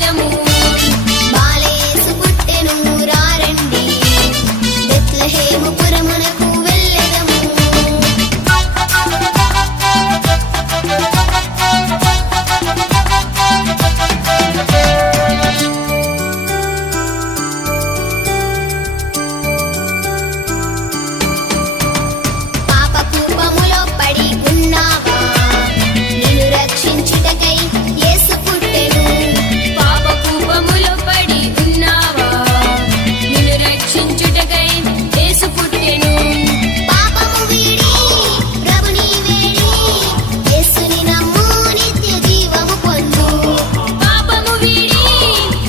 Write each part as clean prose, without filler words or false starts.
వెళ్ళెదము. బాలయేసు పుట్టెను రారండి, బెత్లెహేము పురమునకు వెళ్ళెదము. పాపకూపములో పడి ఉన్నావా, నిన్ను రక్షించుటకై యేసు పుట్టెను. పాపకూపములో పడి ఉన్నావా, నిన్ను రక్షించుటకై యేసు పుట్టెను. పాపము వీడి ప్రభుని వేడి, యేసుని నమ్ము నిత్య జీవము పొందు. పాపము వీడి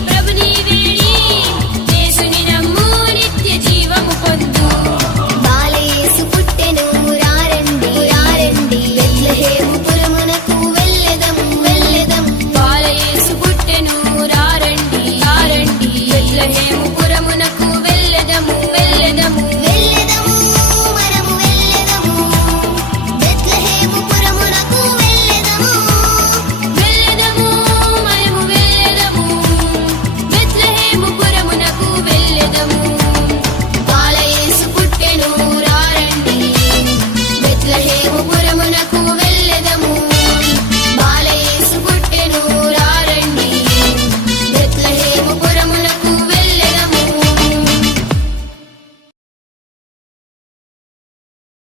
ప్రభుని వేడి, యేసుని నమ్ము నిత్య జీవము పొందు. బాలయేసు పుట్టెను రారండి, రారండి, బెత్లెహేము పురమునకు వెళ్ళెదము, వెళ్ళెదము. బాలయేసు పుట్టెను రారండి, రారండి, బెత్లెహేము పురమునకు వెళ్ళెదము, వెళ్ళెదము. వెళ్ళెదము మనము వెళ్ళెదము, బెత్లెహేము పురమునకు వెళ్ళెదము. వెళ్ళెదము మనము వెళ్ళెదము, బెత్లెహేము పురమునకు వెళ్ళెదము. బాలయేసు పుట్టెను రారండి, బెత్లెహేము పురమునకు వెళ్ళెదము.